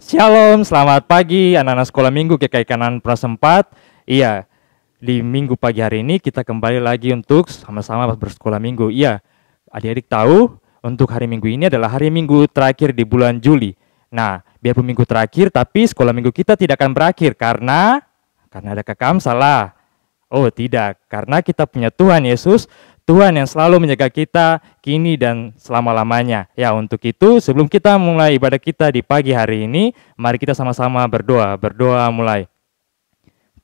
Shalom, selamat pagi anak-anak sekolah minggu GKI Kanan Prasempat. Iya, di minggu pagi hari ini kita kembali lagi untuk sama-sama bersekolah minggu. Iya, adik-adik tahu untuk hari minggu ini adalah hari minggu terakhir di bulan Juli. Nah, biarpun minggu terakhir tapi sekolah minggu kita tidak akan berakhir karena ada kakak salah. Oh tidak, karena kita punya Tuhan Yesus, Tuhan yang selalu menjaga kita kini dan selama-lamanya. Ya, untuk itu sebelum kita mulai ibadah kita di pagi hari ini, mari kita sama-sama berdoa. Berdoa mulai.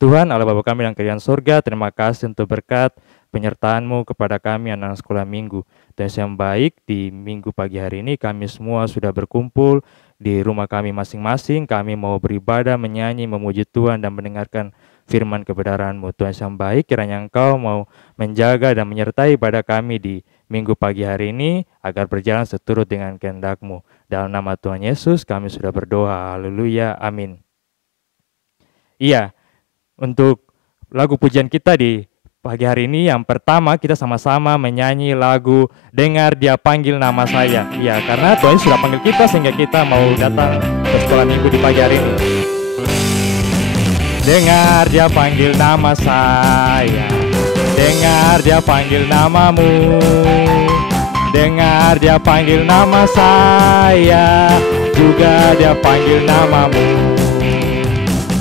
Tuhan Allah Bapa kami yang kalian surga, terima kasih untuk berkat penyertaan-Mu kepada kami anak sekolah minggu. Dan yang baik di minggu pagi hari ini kami semua sudah berkumpul di rumah kami masing-masing. Kami mau beribadah, menyanyi, memuji Tuhan dan mendengarkan firman kebenaran-Mu. Tuhan yang baik, kiranya Engkau mau menjaga dan menyertai ibadah kami di minggu pagi hari ini agar berjalan seturut dengan kehendak-Mu. Dalam nama Tuhan Yesus kami sudah berdoa. Haleluya. Amin. Iya. Untuk lagu pujian kita di pagi hari ini, yang pertama kita sama-sama menyanyi lagu Dengar Dia Panggil Nama Saya. Ya, karena Tuhan sudah panggil kita sehingga kita mau datang ke sekolah minggu di pagi hari ini. Dengar Dia panggil nama saya, dengar Dia panggil namamu, dengar Dia panggil nama saya, juga Dia panggil namamu.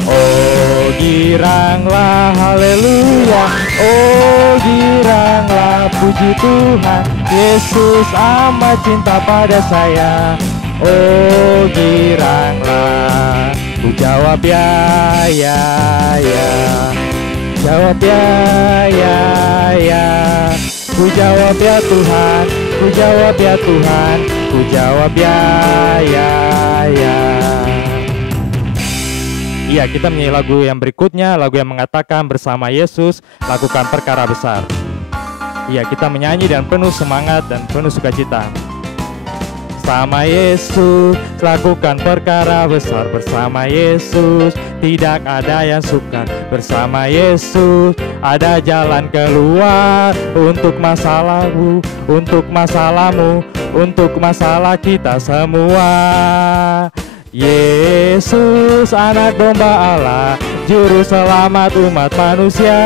Oh giranglah haleluya, oh giranglah puji Tuhan, Yesus amat cinta pada saya. Oh giranglah, ku jawab ya, jawab ya, ku jawab ya Tuhan, ku jawab ya Tuhan, ku jawab ya. Iya, kita menyanyi lagu yang berikutnya, lagu yang mengatakan bersama Yesus lakukan perkara besar. Iya, kita menyanyi dan penuh semangat dan penuh sukacita. Bersama Yesus lakukan perkara besar, bersama Yesus tidak ada yang sukar, bersama Yesus ada jalan keluar untuk masalahmu, untuk masalahmu, untuk masalah kita semua. Yesus anak domba Allah, juru selamat umat manusia.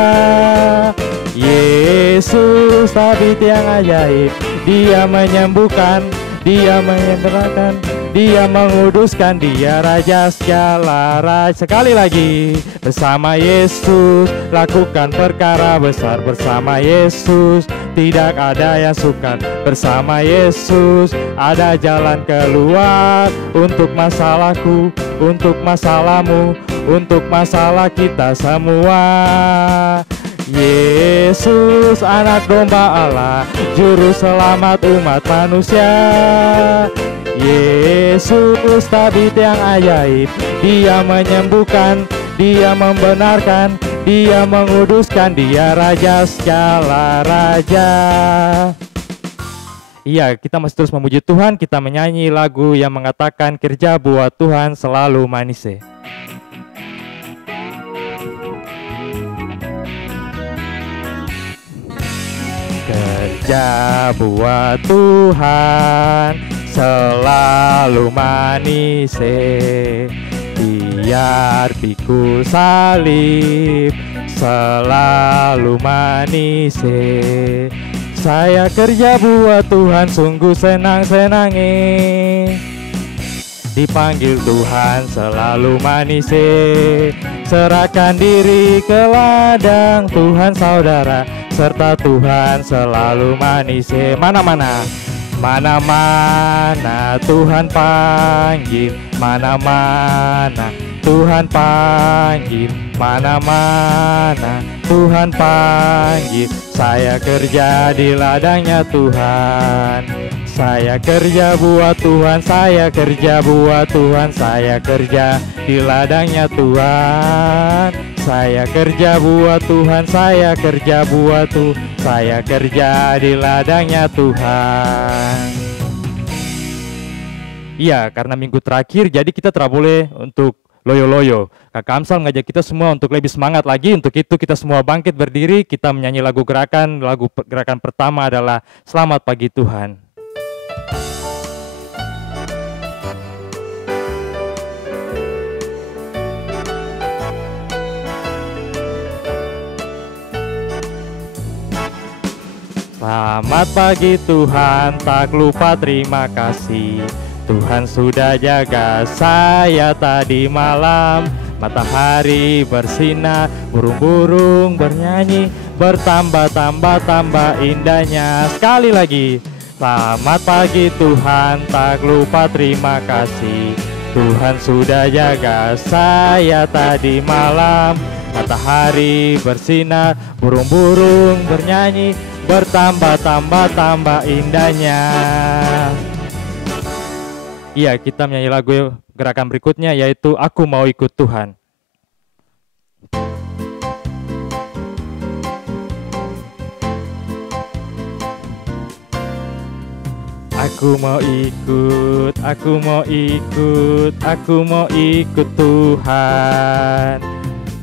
Yesus tabib yang ajaib, Dia menyembuhkan, Dia menyembuhkan, Dia menguduskan, Dia Raja segala raja. Sekali lagi, bersama Yesus lakukan perkara besar, bersama Yesus tidak ada yang sukar, bersama Yesus ada jalan keluar untuk masalahku, untuk masalahmu, untuk masalah kita semua. Yesus anak domba Allah, juru selamat umat manusia. Yesus tabib yang ajaib, Dia menyembuhkan, Dia membenarkan, Dia menguduskan, Dia Raja segala raja. Iya, kita masih terus memuji Tuhan, kita menyanyi lagu yang mengatakan kerja buat Tuhan selalu manis. Kerja buat Tuhan selalu manis, biar pikul salib selalu manis. Saya kerja buat Tuhan sungguh senang-senang, dipanggil Tuhan selalu manis. Serahkan diri ke ladang Tuhan saudara, serta Tuhan selalu manis. Mana-mana, mana-mana Tuhan panggil, mana-mana Tuhan panggil, mana-mana Tuhan panggil. Saya kerja di ladangnya Tuhan, saya kerja buat Tuhan, saya kerja buat Tuhan, saya kerja di ladangnya Tuhan. Saya kerja buat Tuhan, saya kerja buat Tuhan, saya kerja di ladangnya Tuhan. Iya, karena minggu terakhir jadi kita tidak boleh untuk loyo-loyo. Kakak Amsal mengajak kita semua untuk lebih semangat lagi. Untuk itu kita semua bangkit berdiri, kita menyanyi lagu gerakan. Lagu gerakan pertama adalah Selamat Pagi Tuhan. Selamat pagi Tuhan, tak lupa terima kasih. Tuhan sudah jaga saya tadi malam. Matahari bersinar, burung-burung bernyanyi, bertambah-tambah indahnya. Sekali lagi, selamat pagi Tuhan, tak lupa terima kasih. Tuhan sudah jaga saya tadi malam. Matahari bersinar, burung-burung bernyanyi, bertambah indahnya. Iya, kita menyanyi lagu gerakan berikutnya, yaitu Aku Mau Ikut Tuhan. Aku mau ikut, aku mau ikut, aku mau ikut Tuhan.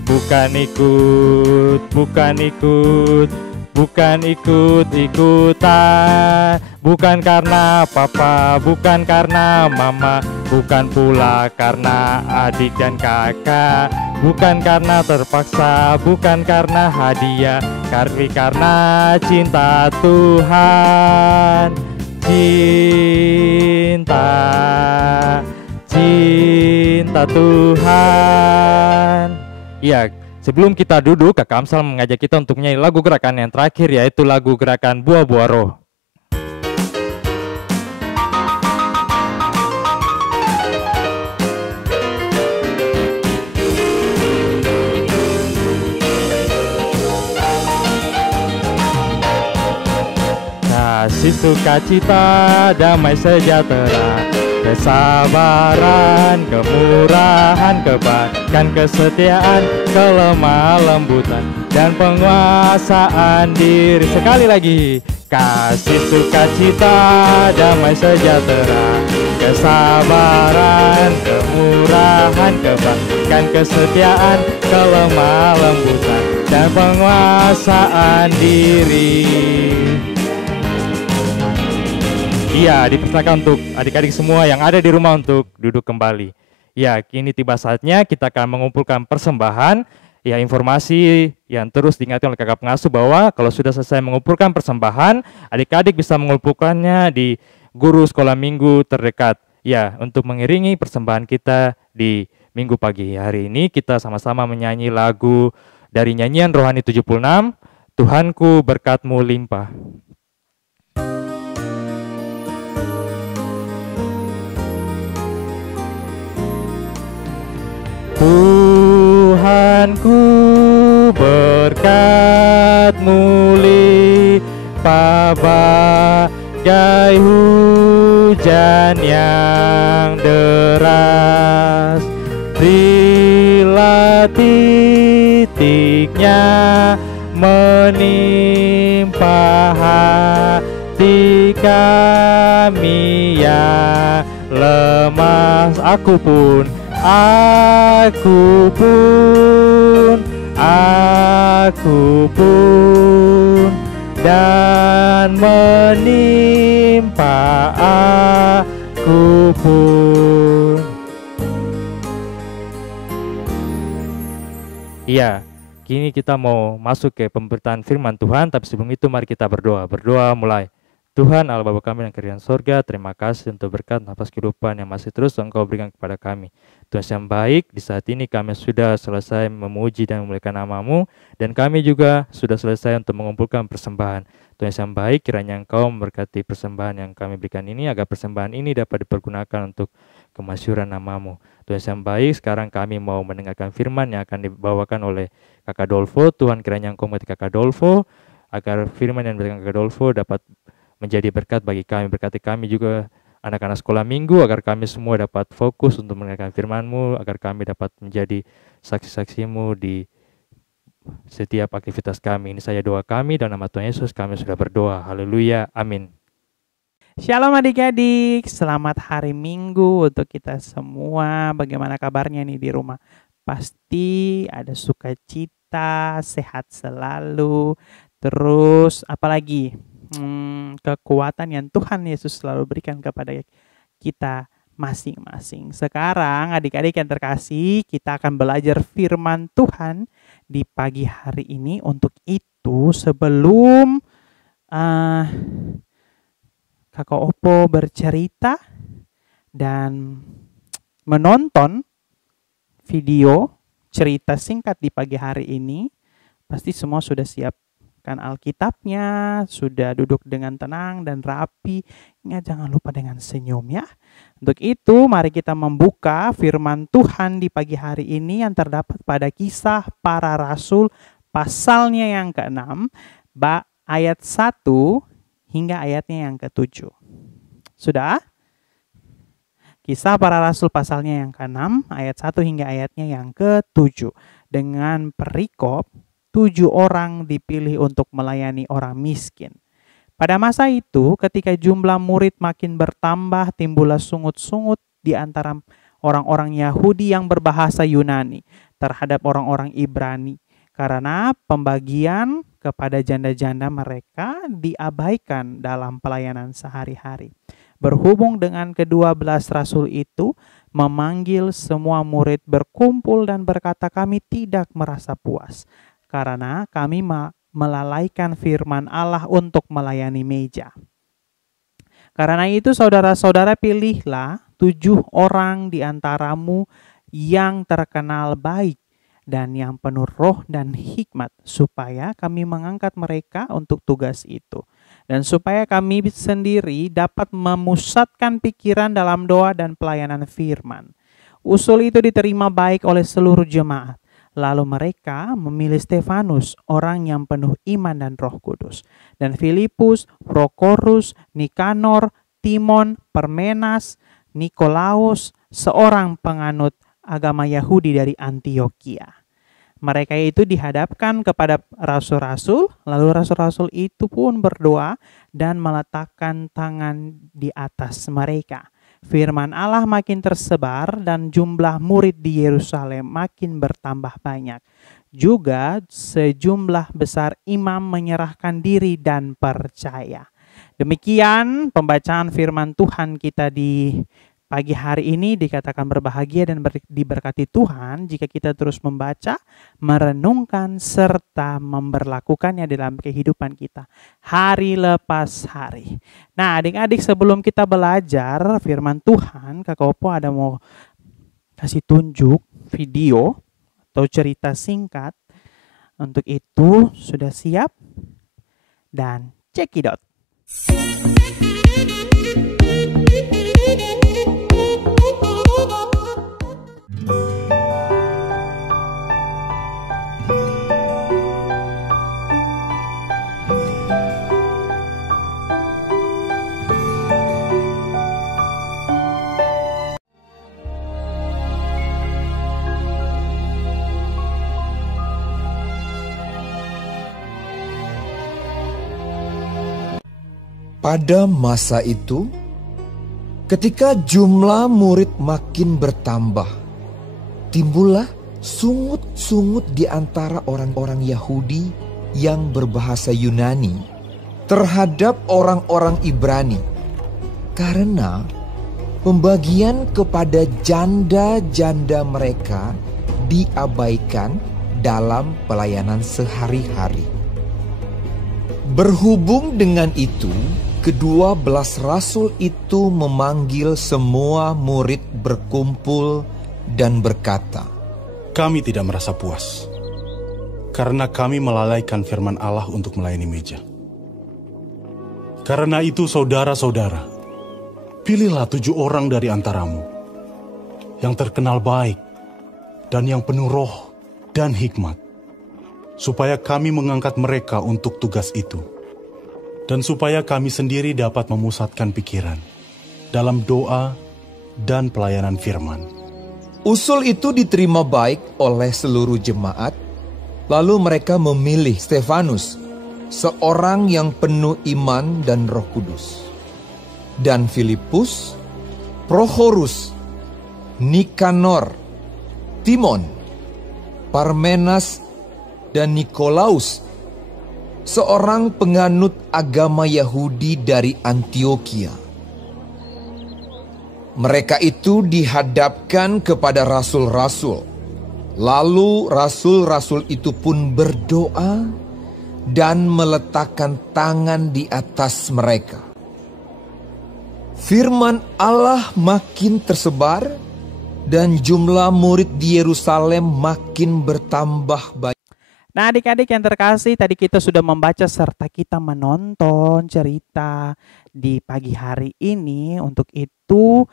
Bukan ikut, bukan ikut, bukan ikut-ikutan. Bukan karena papa, bukan karena mama, bukan pula karena adik dan kakak. Bukan karena terpaksa, bukan karena hadiah, tapi karena cinta Tuhan. Cinta, cinta Tuhan. Ya, sebelum kita duduk, Kakak Amsal mengajak kita untuk menyanyi lagu gerakan yang terakhir, yaitu lagu gerakan Buah-Buah Roh. Kasih, sukacita, damai sejahtera, kesabaran, kemurahan, kebaikan, kesetiaan, kelemah lembutan, dan penguasaan diri. Sekali lagi, kasih, sukacita, damai sejahtera, kesabaran, kemurahan, kebaikan, kesetiaan, kelemah lembutan, dan penguasaan diri. Iya, dipersilakan untuk adik-adik semua yang ada di rumah untuk duduk kembali. Ya, kini tiba saatnya kita akan mengumpulkan persembahan. Ya, informasi yang terus diingatkan oleh kakak pengasuh bahwa kalau sudah selesai mengumpulkan persembahan, adik-adik bisa mengumpulkannya di guru sekolah minggu terdekat. Ya, untuk mengiringi persembahan kita di minggu pagi hari ini, kita sama-sama menyanyi lagu dari nyanyian Rohani 76, Tuhanku berkat-Mu limpah. Tuhanku berkat-Mu limpah bagai hujan yang deras, bila titiknya menimpa hati kami yang lemah. Aku pun dan menimpa aku pun. Iya, kini kita mau masuk ke pemberitaan firman Tuhan, tapi sebelum itu mari kita berdoa. Berdoa mulai. Tuhan Allah Bapa kami yang kerajaan sorga, terima kasih untuk berkat nafas kehidupan yang masih terus Engkau berikan kepada kami. Tuhan yang baik, di saat ini kami sudah selesai memuji dan memuliakan nama-Mu, dan kami juga sudah selesai untuk mengumpulkan persembahan. Tuhan yang baik, kiranya Engkau memberkati persembahan yang kami berikan ini, agar persembahan ini dapat dipergunakan untuk kemasyuran nama-Mu. Tuhan yang baik, sekarang kami mau mendengarkan firman yang akan dibawakan oleh Kakak Dolfo. Tuhan kiranya Engkau memberkati Kakak Dolfo, agar firman yang diberikan Kakak Dolfo dapat menjadi berkat bagi kami. Berkati kami juga anak-anak sekolah minggu, agar kami semua dapat fokus untuk mendengarkan firman-Mu, agar kami dapat menjadi saksi-saksi-Mu di setiap aktivitas kami. Ini saya doa kami, dalam nama Tuhan Yesus kami sudah berdoa. Haleluya, amin. Shalom adik-adik, selamat hari Minggu untuk kita semua. Bagaimana kabarnya nih di rumah? Pasti ada sukacita, sehat selalu. Terus apalagi? Kekuatan yang Tuhan Yesus selalu berikan kepada kita masing-masing. Sekarang adik-adik yang terkasih, kita akan belajar firman Tuhan di pagi hari ini. Untuk itu sebelum uh, Kakak Opo bercerita dan menonton video cerita singkat di pagi hari ini, pasti semua sudah siapkan Alkitabnya, sudah duduk dengan tenang dan rapi. Ingat, jangan lupa dengan senyum ya. Untuk itu, mari kita membuka firman Tuhan di pagi hari ini yang terdapat pada Kisah Para Rasul pasalnya yang ke-6, ayat 1 hingga ayatnya yang ke-7. Sudah? Kisah Para Rasul pasalnya yang ke-6, ayat 1 hingga ayatnya yang ke-7. Dengan perikop, 7 orang dipilih untuk melayani orang miskin. Pada masa itu, ketika jumlah murid makin bertambah, timbullah sungut-sungut di antara orang-orang Yahudi yang berbahasa Yunani terhadap orang-orang Ibrani. Karena pembagian kepada janda-janda mereka diabaikan dalam pelayanan sehari-hari. Berhubung dengan ke-12 rasul itu, memanggil semua murid berkumpul dan berkata, kami tidak merasa puas, karena kami melalaikan firman Allah untuk melayani meja. Karena itu saudara-saudara, pilihlah 7 orang di antaramu yang terkenal baik dan yang penuh roh dan hikmat, supaya kami mengangkat mereka untuk tugas itu. Dan supaya kami sendiri dapat memusatkan pikiran dalam doa dan pelayanan firman. Usul itu diterima baik oleh seluruh jemaat. Lalu mereka memilih Stefanus, orang yang penuh iman dan Roh Kudus, dan Filipus, Prokorus, Nikanor, Timon, Parmenas, Nikolaus, seorang penganut agama Yahudi dari Antioquia. Mereka itu dihadapkan kepada rasul-rasul, lalu rasul-rasul itu pun berdoa dan meletakkan tangan di atas mereka. Firman Allah makin tersebar dan jumlah murid di Yerusalem makin bertambah banyak. Juga sejumlah besar imam menyerahkan diri dan percaya. Demikian pembacaan firman Tuhan kita di pagi hari ini. Dikatakan berbahagia dan diberkati Tuhan jika kita terus membaca, merenungkan, serta memberlakukannya dalam kehidupan kita hari lepas hari. Nah, adik-adik, sebelum kita belajar firman Tuhan, Kakak Opo ada mau kasih tunjuk video atau cerita singkat. Untuk itu, sudah siap? Dan cekidot. Pada masa itu, ketika jumlah murid makin bertambah, timbullah sungut-sungut di antara orang-orang Yahudi yang berbahasa Yunani terhadap orang-orang Ibrani, karena pembagian kepada janda-janda mereka diabaikan dalam pelayanan sehari-hari. Berhubung dengan itu, ke-12 rasul itu memanggil semua murid berkumpul dan berkata, kami tidak merasa puas, karena kami melalaikan firman Allah untuk melayani meja. Karena itu saudara-saudara, pilihlah 7 orang dari antaramu, yang terkenal baik, dan yang penuh roh dan hikmat, supaya kami mengangkat mereka untuk tugas itu. Dan supaya kami sendiri dapat memusatkan pikiran dalam doa dan pelayanan firman. Usul itu diterima baik oleh seluruh jemaat. Lalu mereka memilih Stefanus, seorang yang penuh iman dan Roh Kudus, dan Filipus, Prokorus, Nikanor, Timon, Parmenas, dan Nikolaus, seorang penganut agama Yahudi dari Antioquia. Mereka itu dihadapkan kepada rasul-rasul. Lalu rasul-rasul itu pun berdoa dan meletakkan tangan di atas mereka. Firman Allah makin tersebar dan jumlah murid di Yerusalem makin bertambah banyak. Nah, adik-adik yang terkasih, tadi kita sudah membaca serta kita menonton cerita di pagi hari ini. Untuk itu,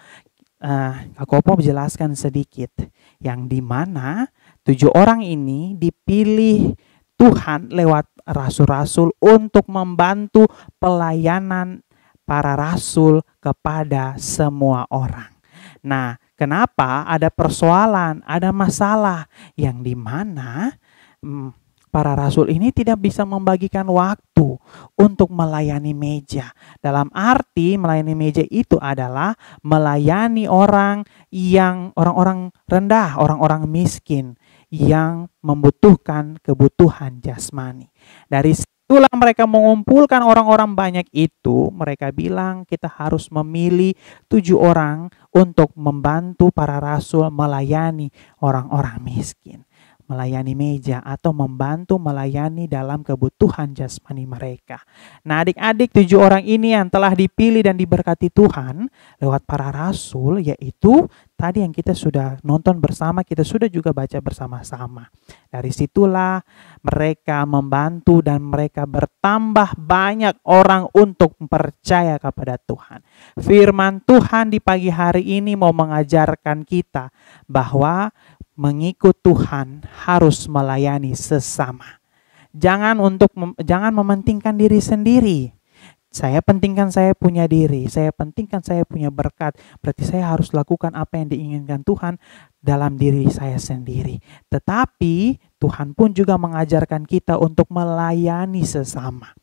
aku mau menjelaskan sedikit. Yang dimana 7 orang ini dipilih Tuhan lewat rasul-rasul untuk membantu pelayanan para rasul kepada semua orang. Nah, kenapa ada persoalan, ada masalah yang dimana para rasul ini tidak bisa membagikan waktu untuk melayani meja. Dalam arti melayani meja itu adalah melayani orang rendah, orang-orang miskin yang membutuhkan kebutuhan jasmani. Dari situlah mereka mengumpulkan orang-orang banyak itu. Mereka bilang kita harus memilih 7 orang untuk membantu para rasul melayani orang-orang miskin, melayani meja atau membantu melayani dalam kebutuhan jasmani mereka. Nah, adik-adik 7 orang ini yang telah dipilih dan diberkati Tuhan lewat para rasul, yaitu tadi yang kita sudah nonton bersama, kita sudah juga baca bersama-sama. Dari situlah mereka membantu dan mereka bertambah banyak orang untuk percaya kepada Tuhan. Firman Tuhan di pagi hari ini mau mengajarkan kita bahwa mengikut Tuhan harus melayani sesama. Jangan mementingkan diri sendiri. Saya pentingkan saya punya diri, saya pentingkan saya punya berkat. Berarti saya harus lakukan apa yang diinginkan Tuhan dalam diri saya sendiri. Tetapi Tuhan pun juga mengajarkan kita untuk melayani sesama.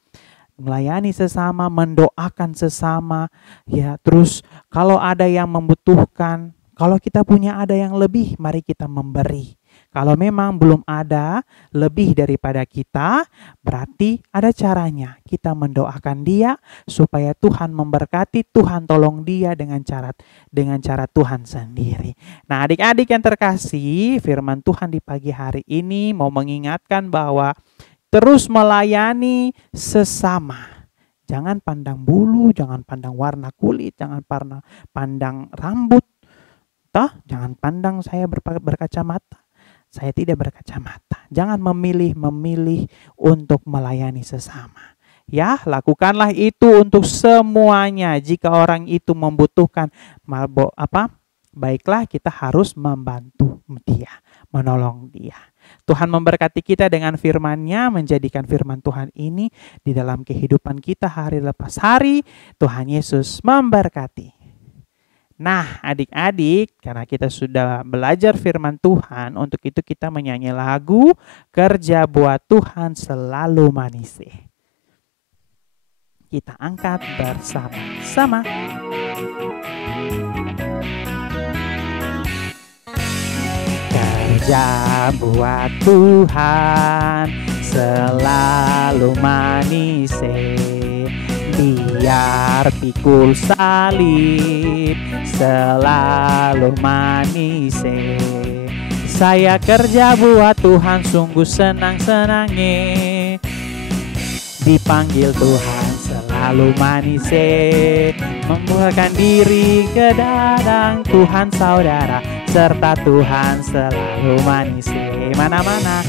Melayani sesama, mendoakan sesama, ya. Terus kalau ada yang membutuhkan, kalau kita punya ada yang lebih, mari kita memberi. Kalau memang belum ada lebih daripada kita, berarti ada caranya. Kita mendoakan dia supaya Tuhan memberkati, Tuhan tolong dia dengan cara Tuhan sendiri. Nah, adik-adik yang terkasih, firman Tuhan di pagi hari ini mau mengingatkan bahwa terus melayani sesama. Jangan pandang bulu, jangan pandang warna kulit, jangan pandang rambut. Jangan pandang saya berkacamata, saya tidak berkacamata. Jangan memilih untuk melayani sesama. Ya, lakukanlah itu untuk semuanya. Jika orang itu membutuhkan baiklah kita harus membantu dia, menolong dia. Tuhan memberkati kita dengan firman-Nya, menjadikan firman Tuhan ini di dalam kehidupan kita hari lepas hari. Tuhan Yesus memberkati. Nah, adik-adik, karena kita sudah belajar firman Tuhan, untuk itu kita menyanyi lagu Kerja Buat Tuhan Selalu Manise. Kita angkat bersama-sama. Kerja buat Tuhan selalu manise, biar pikul salib selalu manise. Saya kerja buat Tuhan sungguh senang-senangnya, dipanggil Tuhan selalu manise, membuahkan diri ke dadang Tuhan saudara, serta Tuhan selalu manise. Mana-mana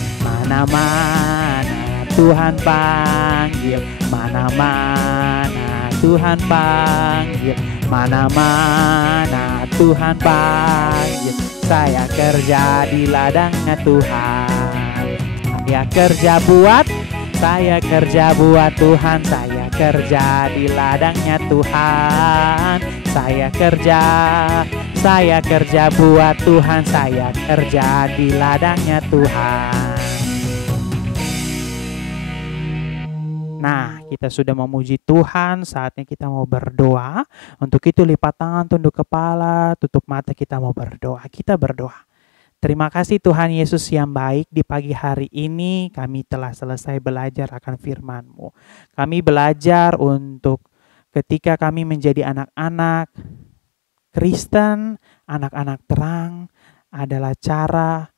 Tuhan panggil, mana-mana Tuhan panggil, mana-mana Tuhan panggil. Saya kerja di ladangnya Tuhan. Saya kerja buat Tuhan. Saya kerja di ladangnya Tuhan. Saya kerja buat Tuhan. Saya kerja di ladangnya Tuhan. Nah, kita sudah memuji Tuhan, saatnya kita mau berdoa. Untuk itu lipat tangan, tunduk kepala, tutup mata, kita mau berdoa. Kita berdoa. Terima kasih Tuhan Yesus yang baik, di pagi hari ini kami telah selesai belajar akan firman-Mu. Kami belajar untuk ketika kami menjadi anak-anak Kristen, anak-anak terang, adalah cara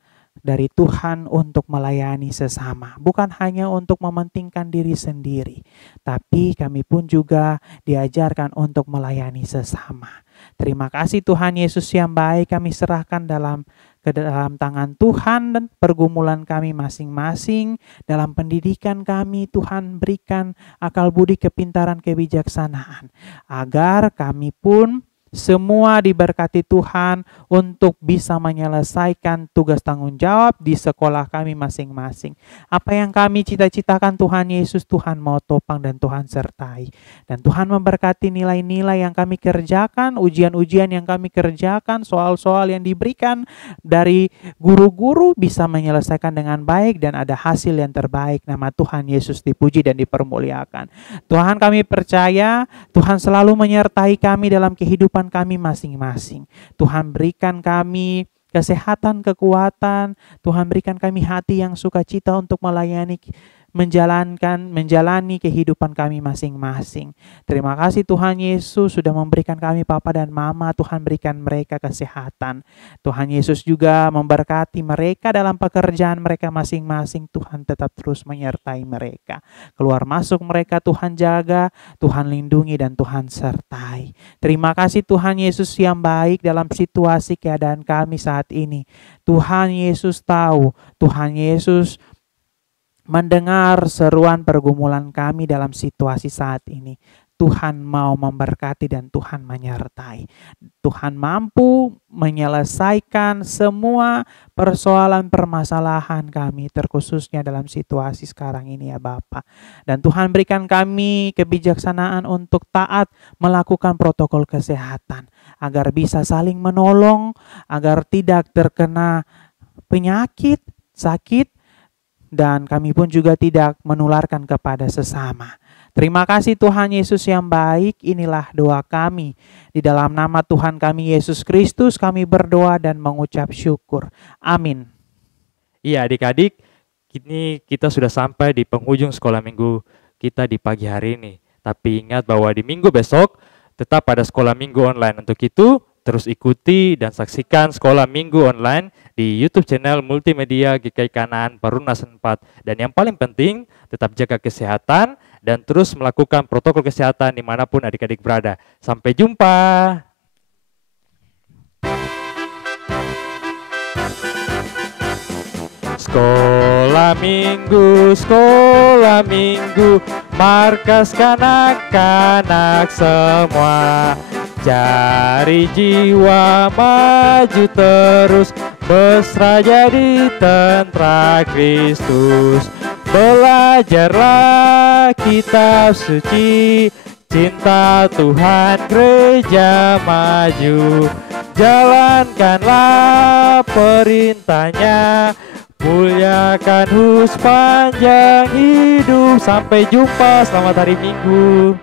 dari Tuhan untuk melayani sesama. Bukan hanya untuk mementingkan diri sendiri, tapi kami pun juga diajarkan untuk melayani sesama. Terima kasih Tuhan Yesus yang baik, kami serahkan ke dalam tangan Tuhan dan pergumulan kami masing-masing. Dalam pendidikan kami, Tuhan berikan akal budi, kepintaran, kebijaksanaan, agar kami pun semua diberkati Tuhan untuk bisa menyelesaikan tugas tanggung jawab di sekolah kami masing-masing. Apa yang kami cita-citakan Tuhan Yesus, Tuhan mau topang dan Tuhan sertai. Dan Tuhan memberkati nilai-nilai yang kami kerjakan, ujian-ujian yang kami kerjakan, soal-soal yang diberikan dari guru-guru bisa menyelesaikan dengan baik dan ada hasil yang terbaik. Nama Tuhan Yesus dipuji dan dipermuliakan. Tuhan, kami percaya Tuhan selalu menyertai kami dalam kehidupan kami masing-masing. Tuhan berikan kami kesehatan, kekuatan. Tuhan berikan kami hati yang sukacita untuk menjalani kehidupan kami masing-masing. Terima kasih Tuhan Yesus sudah memberikan kami papa dan mama. Tuhan berikan mereka kesehatan. Tuhan Yesus juga memberkati mereka dalam pekerjaan mereka masing-masing. Tuhan tetap terus menyertai mereka. Keluar masuk mereka Tuhan jaga, Tuhan lindungi dan Tuhan sertai. Terima kasih Tuhan Yesus yang baik dalam situasi keadaan kami saat ini. Tuhan Yesus tahu, Tuhan Yesus mendengar seruan pergumulan kami dalam situasi saat ini. Tuhan mau memberkati dan Tuhan menyertai. Tuhan mampu menyelesaikan semua persoalan permasalahan kami, terkhususnya dalam situasi sekarang ini ya Bapa. Dan Tuhan berikan kami kebijaksanaan untuk taat melakukan protokol kesehatan, agar bisa saling menolong, agar tidak terkena penyakit, sakit, dan kami pun juga tidak menularkan kepada sesama. Terima kasih Tuhan Yesus yang baik. Inilah doa kami. Di dalam nama Tuhan kami Yesus Kristus kami berdoa dan mengucap syukur. Amin. Iya adik-adik, kini kita sudah sampai di penghujung sekolah minggu kita di pagi hari ini. Tapi ingat bahwa di minggu besok tetap ada sekolah minggu online. Untuk itu terus ikuti dan saksikan sekolah minggu online di YouTube channel Multimedia GKI Kanaan Perunasan 4. Dan yang paling penting, tetap jaga kesehatan dan terus melakukan protokol kesehatan dimanapun adik-adik berada. Sampai jumpa. Sekolah minggu, markas kanak-kanak semua. Cari jiwa maju terus, mesra jadi tentara Kristus. Belajarlah kitab suci, cinta Tuhan gereja maju. Jalankanlah perintahnya, muliakan sepanjang hidup. Sampai jumpa, selamat hari Minggu.